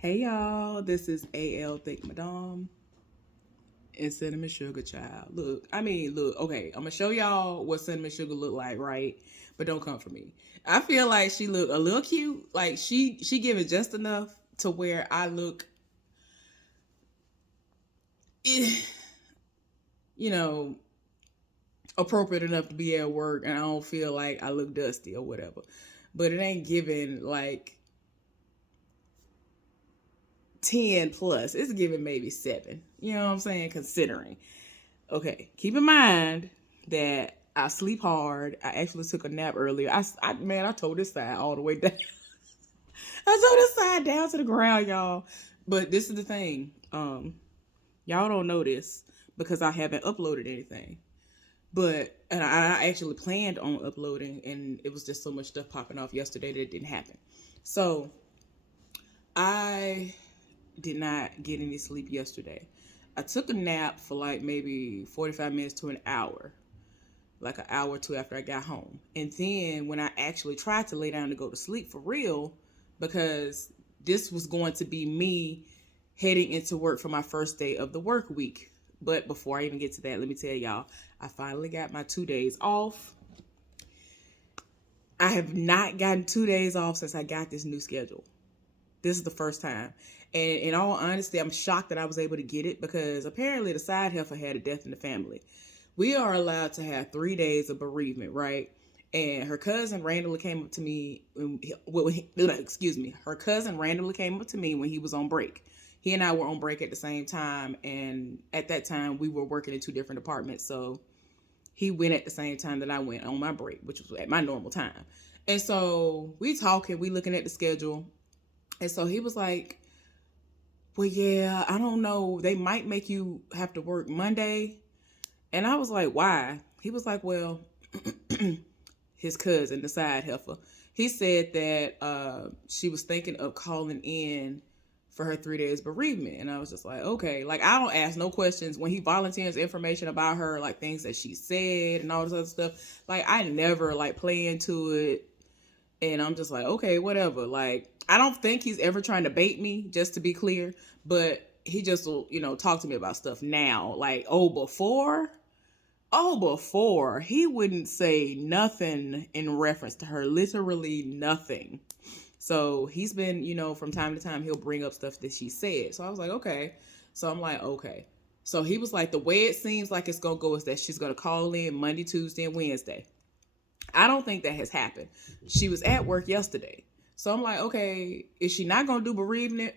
Hey y'all, this is AL Think Madame and Cinnamon Sugar Child. Look, okay, I'm gonna show y'all what Cinnamon Sugar look like, right? But don't come for me. I feel like she look a little cute. Like she give it just enough to where I look, eh, you know, appropriate enough to be at work, and I don't feel like I look dusty or whatever. But it ain't giving like 10 plus. It's giving maybe 7. You know what I'm saying? Considering. Okay, keep in mind that I sleep hard. I actually took a nap earlier. I told this side all the way down. I told this side down to the ground, y'all. But this is the thing. Y'all don't know this because I haven't uploaded anything. And I actually planned on uploading, and it was just so much stuff popping off yesterday that it didn't happen. So I did not get any sleep yesterday. I took a nap for like maybe 45 minutes to an hour, like an hour or two after I got home. And then when I actually tried to lay down to go to sleep for real, because this was going to be me heading into work for my first day of the work week. But before I even get to that, let me tell y'all, I finally got my 2 days off. I have not gotten 2 days off since I got this new schedule. This is the first time. And in all honesty, I'm shocked that I was able to get it because apparently the side heifer had a death in the family. We are allowed to have 3 days of bereavement, right? And her cousin randomly came up to me. Excuse me. Her cousin randomly came up to me when he was on break. He and I were on break at the same time, and at that time we were working in two different departments. So he went at the same time that I went on my break, which was at my normal time. And so we talking, we looking at the schedule, and so he was like, well, yeah, I don't know. They might make you have to work Monday. And I was like, why? He was like, well, his cousin, the side heifer, he said that she was thinking of calling in for her 3 days bereavement. And I was just like, okay. Like, I don't ask no questions. When he volunteers information about her, like things that she said and all this other stuff, like, I never, like, play into it. And I'm just like, okay, whatever. Like, I don't think he's ever trying to bait me, just to be clear. But he just will, talk to me about stuff now. Like, before, he wouldn't say nothing in reference to her, literally nothing. So he's been, from time to time, he'll bring up stuff that she said. So I was like, okay. So I'm like, okay. So he was like, the way it seems like it's going to go is that she's going to call in Monday, Tuesday, and Wednesday. I don't think that has happened. She was at work yesterday. So I'm like, okay, is she not going to do bereavement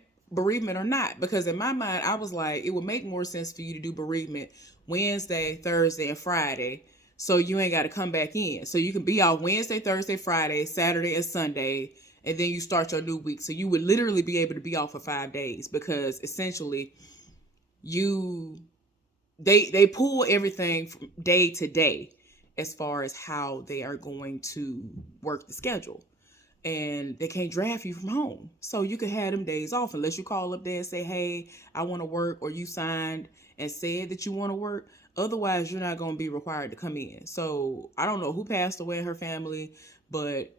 or not? Because in my mind, I was like, it would make more sense for you to do bereavement Wednesday, Thursday, and Friday. So you ain't got to come back in. So you can be off Wednesday, Thursday, Friday, Saturday, and Sunday. And then you start your new week. So you would literally be able to be off for 5 days because essentially you they pull everything from day to day as far as how they are going to work the schedule. And they can't draft you from home. So you can have them days off unless you call up there and say, hey, I want to work, or you signed and said that you want to work. Otherwise, you're not going to be required to come in. So I don't know who passed away in her family, but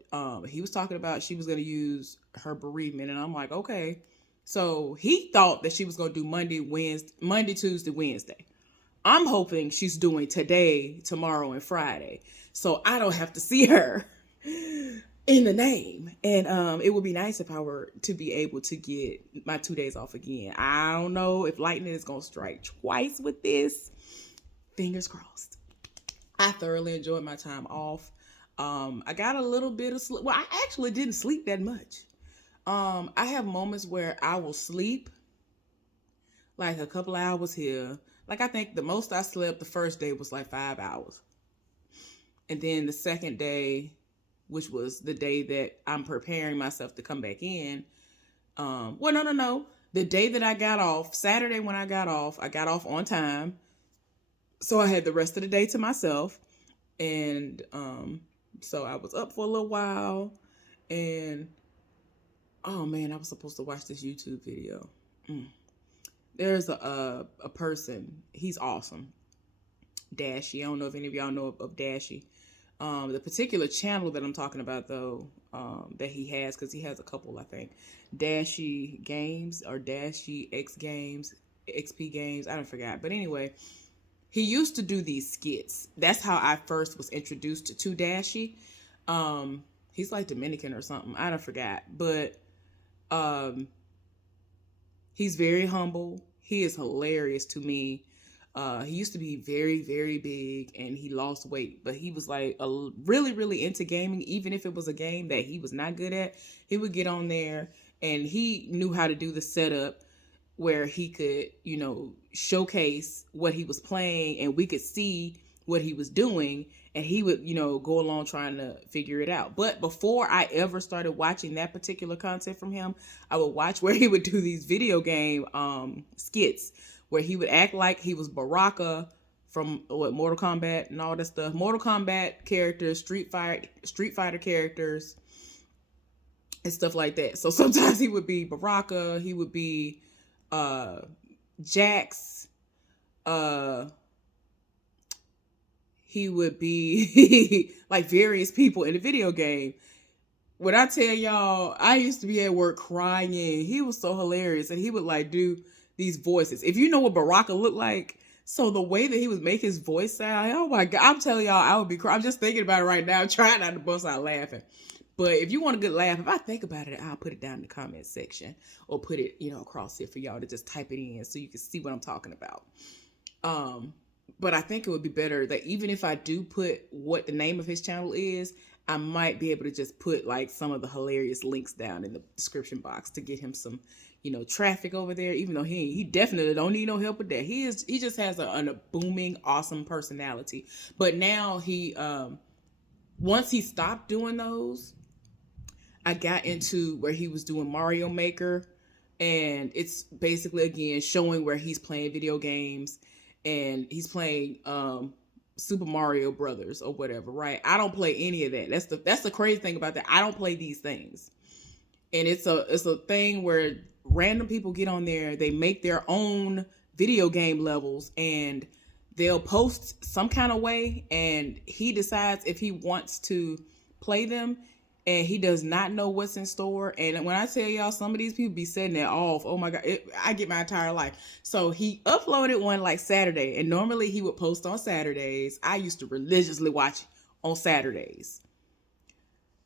he was talking about she was going to use her bereavement. And I'm like, okay. So he thought that she was going to do Monday, Tuesday, Wednesday. I'm hoping she's doing today, tomorrow, and Friday. So I don't have to see her in the name. And it would be nice if I were to be able to get my 2 days off again. I don't know if lightning is going to strike twice with this. Fingers crossed. I thoroughly enjoyed my time off. I got a little bit of sleep. Well, I actually didn't sleep that much. I have moments where I will sleep like a couple hours here. Like, I think the most I slept the first day was like 5 hours. And then the second day, which was the day that I'm preparing myself to come back in. No. The day that I got off, Saturday when I got off on time. So I had the rest of the day to myself. And so I was up for a little while. And, oh man, I was supposed to watch this YouTube video. There's a person, he's awesome. Dashy. I don't know if any of y'all know of Dashy. The particular channel that I'm talking about, though, that he has, because he has a couple, I think, Dashy Games or Dashy X Games, XP Games, I don't forget. But anyway, he used to do these skits. That's how I first was introduced to Dashy. He's like Dominican or something. I don't forget. But um, he's very humble. He is hilarious to me. He used to be very, very big and he lost weight, but he was like really, really into gaming. Even if it was a game that he was not good at, he would get on there and he knew how to do the setup where he could, showcase what he was playing and we could see what he was doing, and he would, go along trying to figure it out. But before I ever started watching that particular content from him, I would watch where he would do these video game skits where he would act like he was Baraka from Mortal Kombat and all that stuff. Mortal Kombat characters, Street Fighter characters, and stuff like that. So sometimes he would be Baraka, he would be Jax, he would be like various people in the video game. When I tell y'all, I used to be at work crying. He was so hilarious, and he would like do these voices. If you know what Baraka looked like, so the way that he would make his voice sound, oh my God, I'm telling y'all, I would be crying. I'm just thinking about it right now. I'm trying not to bust out laughing. But if you want a good laugh, if I think about it, I'll put it down in the comment section or put it, across here for y'all to just type it in so you can see what I'm talking about. But I think it would be better that even if I do put what the name of his channel is, I might be able to just put like some of the hilarious links down in the description box to get him some, traffic over there. Even though he definitely don't need no help with that. He just has a booming, awesome personality. But now once he stopped doing those, I got into where he was doing Mario Maker, and it's basically again showing where he's playing video games and he's playing Super Mario Brothers or whatever, right? I don't play any of that. That's the crazy thing about that. I don't play these things. And it's a thing where random people get on there, they make their own video game levels and they'll post some kind of way and he decides if he wants to play them, and he does not know what's in store. And when I tell y'all, some of these people be setting it off. Oh my God, I get my entire life. So he uploaded one like Saturday, and normally he would post on Saturdays. I used to religiously watch on Saturdays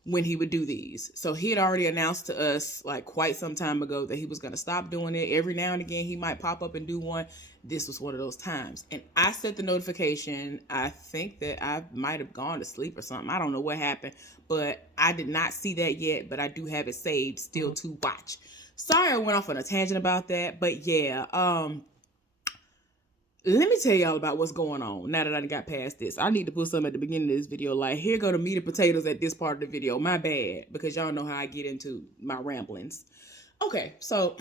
when he would do these. So he had already announced to us like quite some time ago that he was going to stop doing it. Every now and again, he might pop up and do one. This was one of those times. And I set the notification. I think that I might have gone to sleep or something. I don't know what happened, but I did not see that yet, but I do have it saved still to watch. Sorry, I went off on a tangent about that, but yeah, let me tell y'all about what's going on now that I got past this. I need to put something at the beginning of this video, like, here go the meat and potatoes at this part of the video. My bad, because y'all know how I get into my ramblings. Okay, so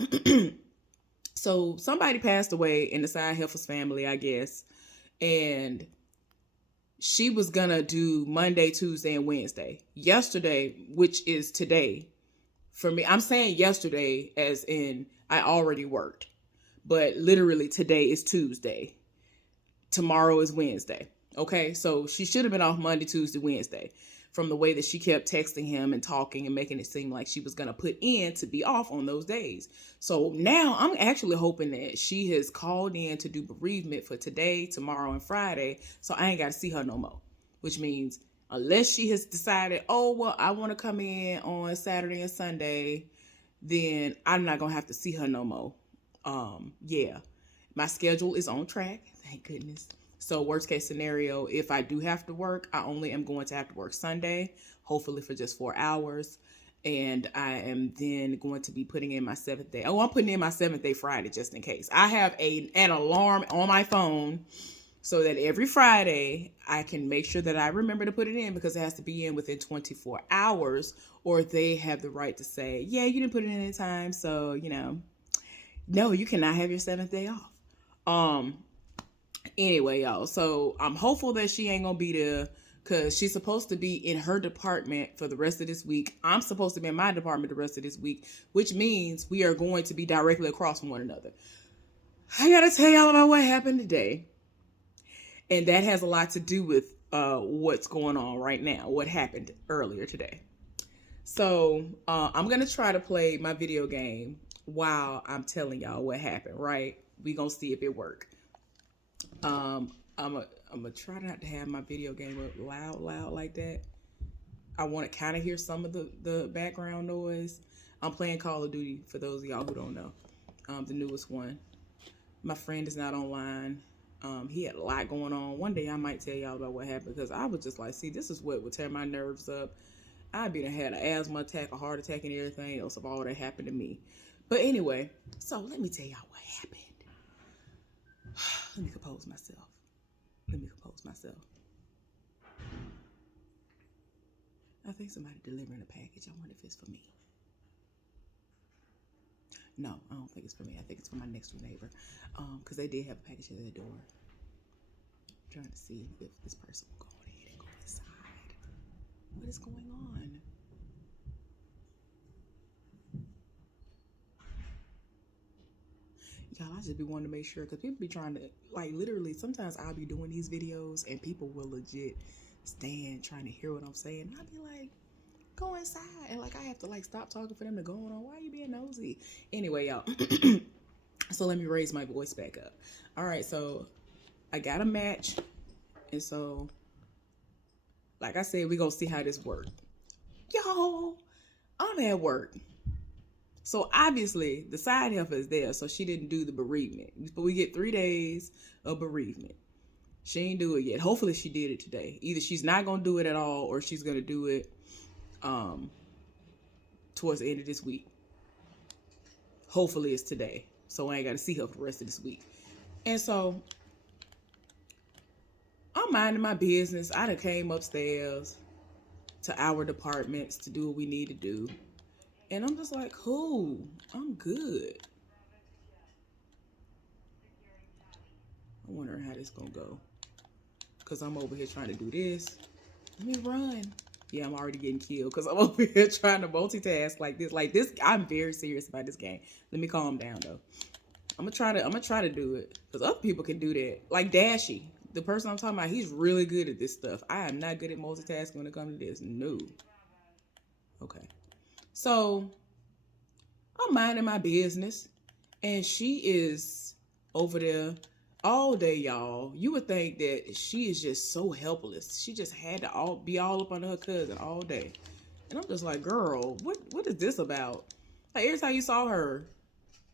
so somebody passed away in the side Heffa's family, I guess, and she was gonna do Monday, Tuesday, and Wednesday. Yesterday, which is today, for me, I'm saying yesterday as in I already worked, but literally today is Tuesday. Tomorrow is Wednesday. Okay, so she should have been off Monday, Tuesday, Wednesday, from the way that she kept texting him and talking and making it seem like she was going to put in to be off on those days. So now I'm actually hoping that she has called in to do bereavement for today, tomorrow, and Friday, so I ain't got to see her no more. Which means unless she has decided, oh, well, I want to come in on Saturday and Sunday, then I'm not going to have to see her no more. Yeah, my schedule is on track. Thank goodness. So worst case scenario, if I do have to work, I only am going to have to work Sunday, hopefully for just 4 hours. And I am then going to be putting in my 7th day. Oh, I'm putting in my 7th day Friday just in case. I have an alarm on my phone so that every Friday I can make sure that I remember to put it in, because it has to be in within 24 hours or they have the right to say, yeah, you didn't put it in any time. So, no, you cannot have your 7th day off. Anyway, y'all, so I'm hopeful that she ain't gonna be there, because she's supposed to be in her department for the rest of this week. I'm supposed to be in my department the rest of this week, which means we are going to be directly across from one another. I gotta tell y'all about what happened today. And that has a lot to do with what's going on right now, what happened earlier today. So I'm gonna try to play my video game while I'm telling y'all what happened. Right? We gonna see if it work. I'm gonna try not to have my video game up loud like that. I want to kind of hear some of the background noise. I'm playing Call of Duty for those of y'all who don't know, the newest one. My friend is not online. He had a lot going on. One day I might tell y'all about what happened because I was just like, see, this is what would tear my nerves up. I'd be had an asthma attack, a heart attack, and everything else if all that happened to me. But anyway, so let me tell y'all what happened. Let me compose myself. I think somebody delivering a package. I wonder if it's for me. No, I don't think it's for me. I think it's for my next door neighbor. Because they did have a package at their door. I'm trying to see if this person will go ahead and go inside. What is going on? Y'all, I just be wanting to make sure because people be trying to, like, literally, sometimes I'll be doing these videos and people will legit stand trying to hear what I'm saying. I'll be like, go inside. And, like, I have to, like, stop talking for them to go on. Why are you being nosy? Anyway, y'all. So let me raise my voice back up. All right, so I got a match. And so, like I said, we gonna see how this works. Y'all, I'm at work. So obviously the side heifer is there, so she didn't do the bereavement. But we get 3 days of bereavement. She ain't do it yet. Hopefully she did it today. Either she's not gonna do it at all, or she's gonna do it towards the end of this week. Hopefully it's today, so I ain't gotta see her for the rest of this week. And so I'm minding my business. I done came upstairs to our departments to do what we need to do. And I'm just like, cool, I'm good. I'm wondering how this gonna go. Cause I'm over here trying to do this. Let me run. Yeah, I'm already getting killed because I'm over here trying to multitask like this. Like this, I'm very serious about this game. Let me calm down though. I'm gonna try to do it. Because other people can do that. Like Dashy, the person I'm talking about, he's really good at this stuff. I am not good at multitasking when it comes to this. No. Okay. So I'm minding my business, and she is over there all day, y'all. You would think that she is just so helpless. She just had to be all up under her cousin all day. And I'm just like, girl, what is this about? Like every time you saw her,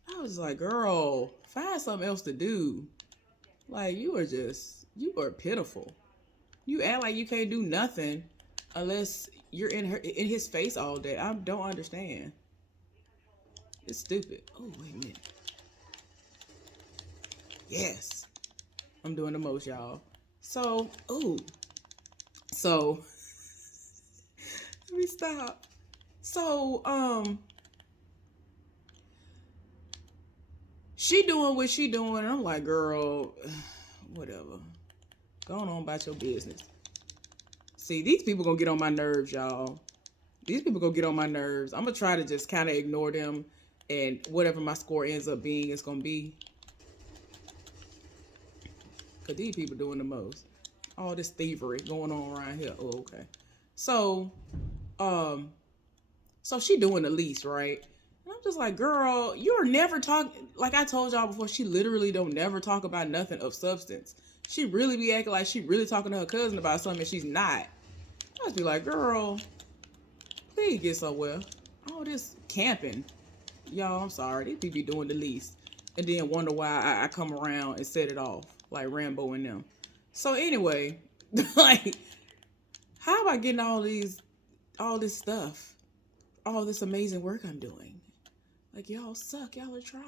I was like, girl, find something else to do. Like you are pitiful. You act like you can't do nothing unless you're in his face all day. I don't understand. It's stupid. Oh, wait a minute. Yes. I'm doing the most, y'all. So, So, let me stop. So, she doing what she doing, and I'm like, girl, whatever. Go on about your business. See, these people gonna get on my nerves, y'all. These people gonna get on my nerves. I'm gonna try to just kind of ignore them, and whatever my score ends up being, it's gonna be. Cause these people doing the most. All this thievery going on around here. Oh, okay. So, so she doing the least, right? And I'm just like, girl, you're never talking. Like I told y'all before, she literally don't never talk about nothing of substance. She really be acting like she really talking to her cousin about something and she's not. I just be like, girl, please get somewhere. All this camping. Y'all, I'm sorry. These people be doing the least. And then wonder why I come around and set it off. Like Rambo and them. So anyway, like, how am I getting all this stuff? All this amazing work I'm doing? Like, y'all suck. Y'all are trash.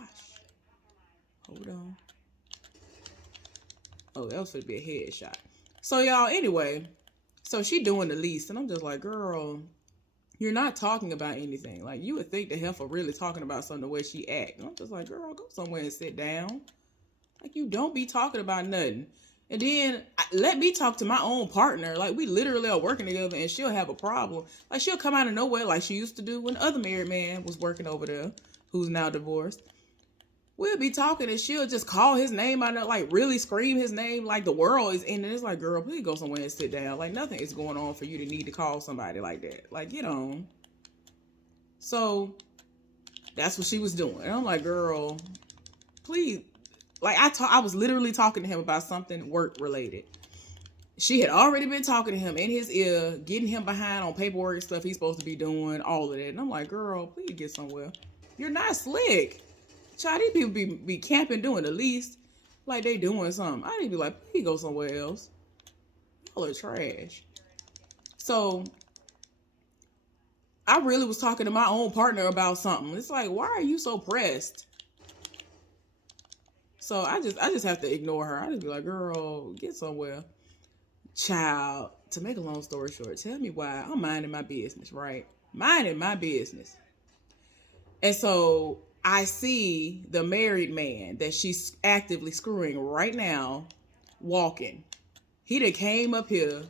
Hold on. Oh, that was going to be a headshot. So, y'all, anyway. So, she doing the least. And I'm just like, girl, you're not talking about anything. Like, you would think the Heffa really talking about something the way she act. And I'm just like, girl, go somewhere and sit down. Like, you don't be talking about nothing. And then let me talk to my own partner. Like, we literally are working together and she'll have a problem. Like, she'll come out of nowhere like she used to do when the other married man was working over there, who's now divorced. We'll be talking and she'll just call his name out there, like really scream his name like the world is in it. It's like, girl, please go somewhere and sit down. Like nothing is going on for you to need to call somebody like that. Like, get on. So that's what she was doing. And I'm like, girl, please. Like I was literally talking to him about something work related. She had already been talking to him in his ear, getting him behind on paperwork and stuff he's supposed to be doing, all of that. And I'm like, girl, please get somewhere. You're not slick. Child, these people be camping doing the least like they doing something. I need to be like, please go somewhere else. Y'all are trash. So I really was talking to my own partner about something. It's like, why are you so pressed? So I just have to ignore her. I just be like, girl, get somewhere. Child, to make a long story short, tell me why I'm minding my business, right? Minding my business. And so I see the married man that she's actively screwing right now walking. He done came up here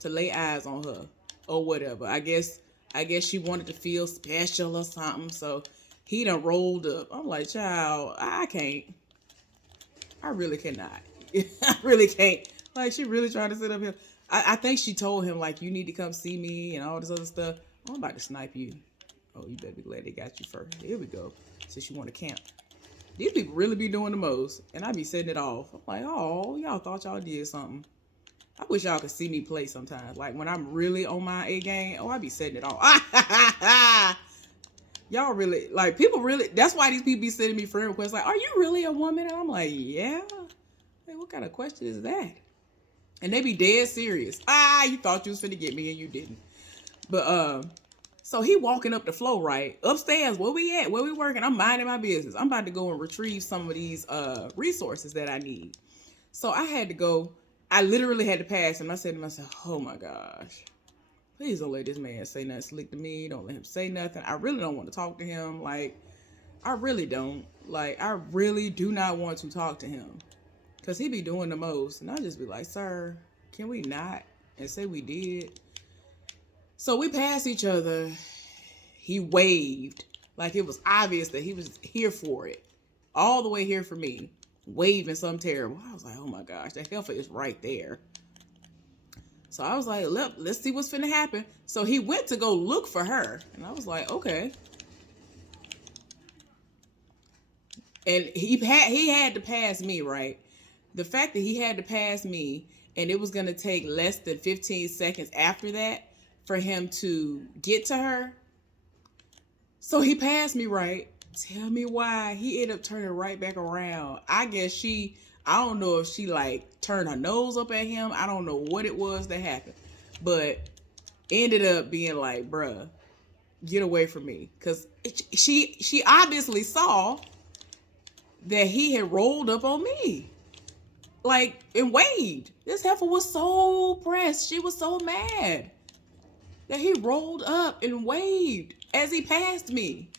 to lay eyes on her or whatever. I guess she wanted to feel special or something. So he done rolled up. I'm like, child, I can't. I really cannot. I really can't. Like, she really trying to sit up here. I think she told him, like, you need to come see me and all this other stuff. I'm about to snipe you. Oh, you better be glad they got you first. Here we go. Since you want to camp. These people really be doing the most. And I be setting it off. I'm like, oh, y'all thought y'all did something. I wish y'all could see me play sometimes. Like, when I'm really on my A game, I be setting it off. Y'all really, like, people really, that's why these people be sending me friend requests. Like, are you really a woman? And I'm like, yeah. Hey, what kind of question is that? And they be dead serious. You thought you was finna get me and you didn't. But, so he walking up the floor, right? Upstairs, where we at? Where we working? I'm minding my business. I'm about to go and retrieve some of these resources that I need. So I had to go. I literally had to pass him. I said to myself, oh my gosh. Please don't let this man say nothing slick to me. Don't let him say nothing. I really don't want to talk to him. Like, I really don't. Like, I really do not want to talk to him. Because he be doing the most. And I just be like, sir, can we not? And say we did. So we passed each other. He waved. Like it was obvious that he was here for it. All the way here for me. Waving something terrible. I was like, oh my gosh, that Heffa is right there. So I was like, let's see what's finna happen. So he went to go look for her. And I was like, okay. And he had to pass me, right? The fact that he had to pass me and it was going to take less than 15 seconds after that for him to get to her. So he passed me, right? Tell me why he ended up turning right back around. I guess I don't know if she like turned her nose up at him. I don't know what it was that happened. But ended up being like, bruh, get away from me. Because she obviously saw that he had rolled up on me. Like, and waved. This heifer was so pressed. She was so mad that he rolled up and waved as he passed me.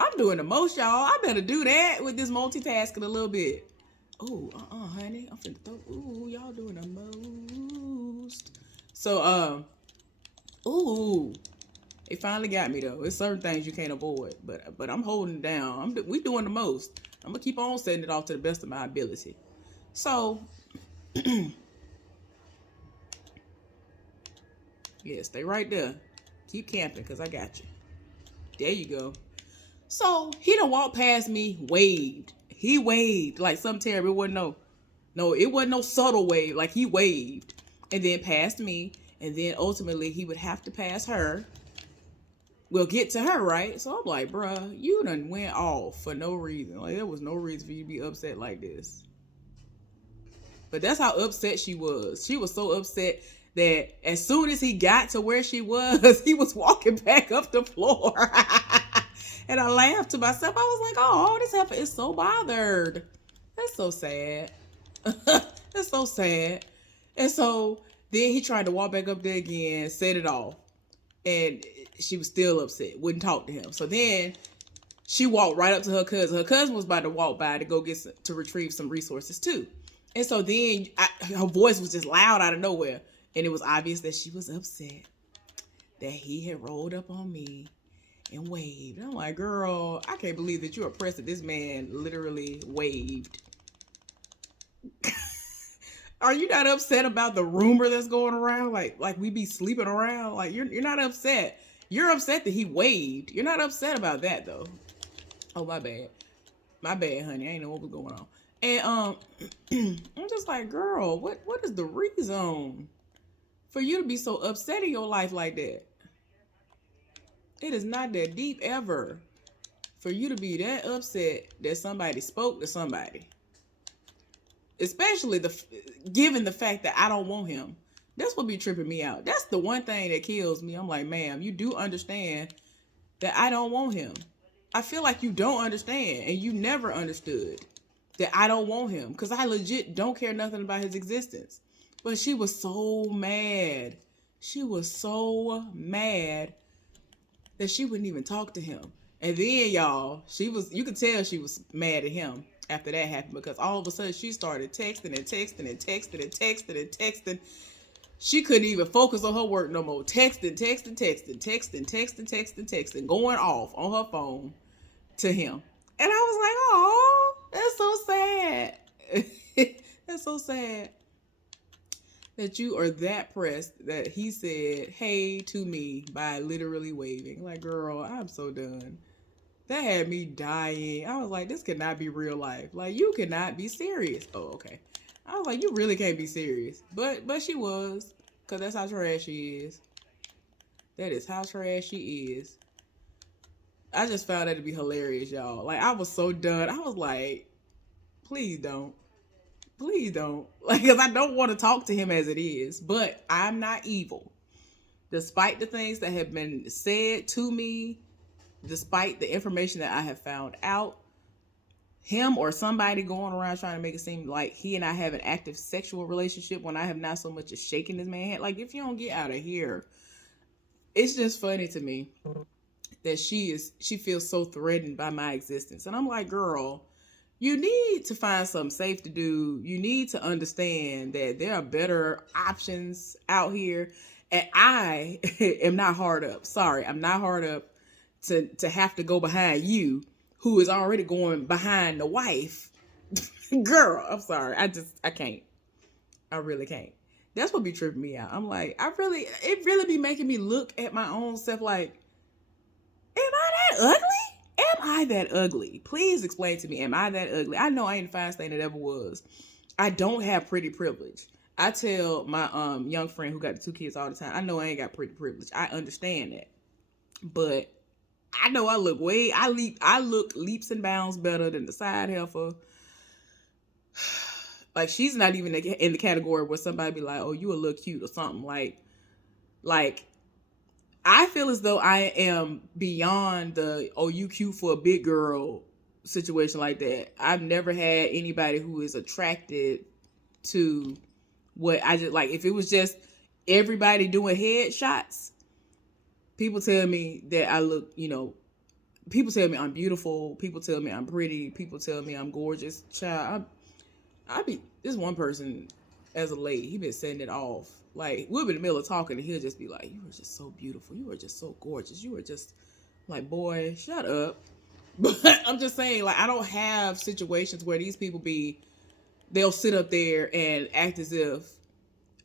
I'm doing the most, y'all. I better do that with this multitasking a little bit. Oh, honey. I'm finna throw. Ooh, y'all doing the most. So, it finally got me though. It's certain things you can't avoid, but I'm holding it down. We doing the most. I'm gonna keep on setting it off to the best of my ability. So, yeah, stay right there. Keep camping, because I got you. There you go. So, he done walked past me, waved. He waved like something terrible. It wasn't it wasn't no subtle wave. Like, he waved. And then passed me. And then, ultimately, he would have to pass her. We'll get to her, right? So, I'm like, bruh, you done went off for no reason. Like, there was no reason for you to be upset like this. But that's how upset she was. She was so upset that as soon as he got to where she was, he was walking back up the floor. And I laughed to myself. I was like, oh, this heifer is so bothered. That's so sad. That's so sad. And so then he tried to walk back up there again, set it off. And she was still upset, wouldn't talk to him. So then she walked right up to her cousin. Her cousin was about to walk by to go to retrieve some resources too. And so then her voice was just loud out of nowhere. And it was obvious that she was upset that he had rolled up on me and waved. I'm like, girl, I can't believe that you're oppressed that this man literally waved. Are you not upset about the rumor that's going around? Like we be sleeping around? Like you're not upset. You're upset that he waved. You're not upset about that though. Oh my bad. My bad, honey. I ain't know what was going on. And I'm just like, girl, what is the reason for you to be so upset in your life like that? It is not that deep ever for you to be that upset that somebody spoke to somebody. Especially given the fact that I don't want him. That's what be tripping me out. That's the one thing that kills me. I'm like, ma'am, you do understand that I don't want him. I feel like you don't understand, and you never understood that I don't want him, because I legit don't care nothing about his existence. But she was so mad. She was so mad that she wouldn't even talk to him. And then, y'all, you could tell she was mad at him after that happened, because all of a sudden she started texting and texting and texting and texting and texting. She couldn't even focus on her work no more. Texting, going off on her phone to him. And I was like, oh, that's so sad. That's so sad that you are that pressed that he said, hey, to me by literally waving. Like, girl, I'm so done. That had me dying. I was like, this cannot be real life. Like, you cannot be serious. Oh, okay. I was like, you really can't be serious. But she was. Because that's how trash she is. That is how trash she is. I just found that to be hilarious, y'all. Like, I was so done. I was like, please don't. Please don't. Like, because I don't want to talk to him as it is. But I'm not evil. Despite the things that have been said to me, despite the information that I have found out, him or somebody going around trying to make it seem like he and I have an active sexual relationship when I have not so much as shaken this man's hand. Like, if you don't get out of here, it's just funny to me that she feels so threatened by my existence. And I'm like, girl, you need to find something safe to do. You need to understand that there are better options out here. And I am not hard up. Sorry, I'm not hard up to have to go behind you, who is already going behind the wife. Girl, I'm sorry. I can't. I really can't. That's what be tripping me out. I'm like, it really be making me look at my own self like, am I that ugly? Am I that ugly? Please explain to me, am I that ugly? I know I ain't the finest thing that ever was. I don't have pretty privilege. I tell my young friend who got the 2 kids all the time, I know I ain't got pretty privilege. I understand that. But I know I look I look leaps and bounds better than the side Heffa. Like, she's not even in the category where somebody be like, oh, you a little cute or something. Like, I feel as though I am beyond the, oh, you cute for a big girl situation like that. I've never had anybody who is attracted to what I just, like, if it was just everybody doing headshots, people tell me that I look, people tell me I'm beautiful. People tell me I'm pretty. People tell me I'm gorgeous. Child, this one person as a late, he been setting it off. Like, we'll be in the middle of talking and he'll just be like, you are just so beautiful. You are just so gorgeous. You are just like, boy, shut up. But I'm just saying, like, I don't have situations where these people they'll sit up there and act as if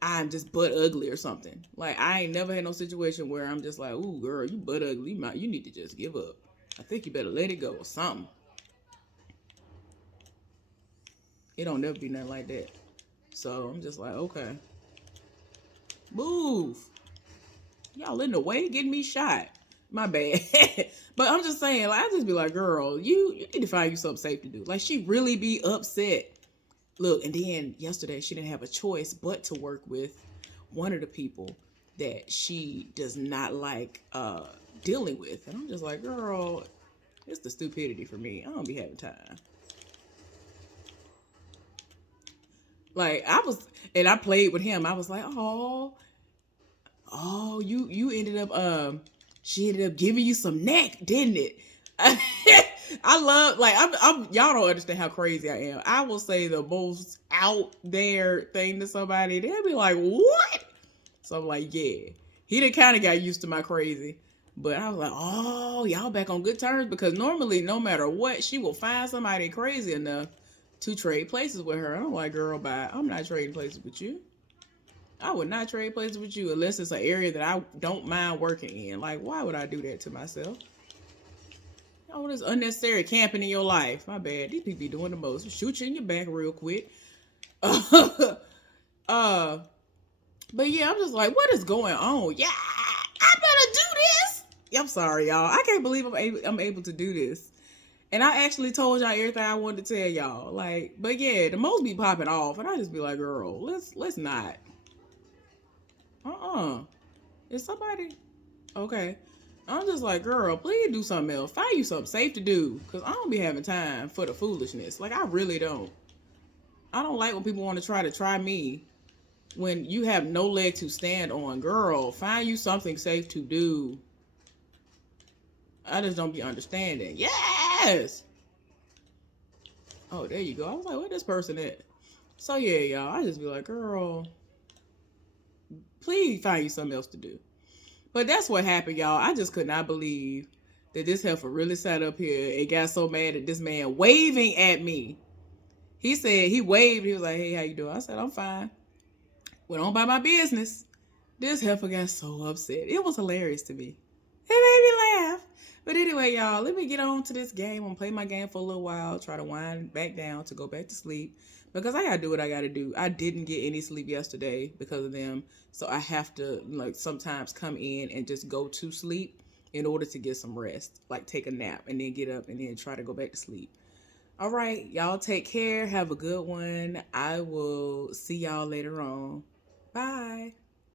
I'm just butt ugly or something. Like, I ain't never had no situation where I'm just like, ooh, girl, you butt ugly. You need to just give up. I think you better let it go or something. It don't never be nothing like that. So I'm just like, okay. Move. Y'all in the way getting me shot. My bad. But I'm just saying, like, I just be like, girl, you need to find you something safe to do. Like, she really be upset. Look, and then yesterday she didn't have a choice but to work with one of the people that she does not like dealing with. And I'm just like, girl, it's the stupidity for me. I don't be having time. Like, I played with him. I was like, oh, you ended up, she ended up giving you some neck, didn't it? I love, like, y'all don't understand how crazy I am. I will say the most out there thing to somebody, they'll be like, what? So I'm like, yeah. He done kind of got used to my crazy. But I was like, oh, y'all back on good terms, because normally, no matter what, she will find somebody crazy enough to trade places with her. I'm like, girl, bye. I'm not trading places with you. I would not trade places with you unless it's an area that I don't mind working in. Like, why would I do that to myself? All this unnecessary camping in your life. My bad. These people be doing the most. Shoot you in your back real quick. uh, but yeah, I'm just like, what is going on? Yeah, I better do this. I'm sorry, y'all. I can't believe I'm able to do this. And I actually told y'all everything I wanted to tell y'all. Like, but yeah, the most be popping off, and I just be like, girl, let's not. Is somebody okay? I'm just like, girl, please do something else. Find you something safe to do, cause I don't be having time for the foolishness. Like, I really don't. I don't like when people want to try me when you have no leg to stand on. Girl, find you something safe to do. I just don't be understanding. Yes. Oh, there you go. I was like, where this person at? So yeah, y'all. I just be like, girl, please find you something else to do. But that's what happened, y'all. I just could not believe that this heifer really sat up here and got so mad at this man waving at me. He said he waved. He was like, hey, how you doing? I said, I'm fine. Went on by my business. This heifer got so upset. It was hilarious to me. It made me laugh. But anyway, y'all, let me get on to this game. I'm gonna play my game for a little while, try to wind back down to go back to sleep, because I gotta do what I gotta do. I didn't get any sleep yesterday because of them, so I have to like sometimes come in and just go to sleep in order to get some rest, like take a nap and then get up and then try to go back to sleep. All right, y'all take care. Have a good one. I will see y'all later on. Bye.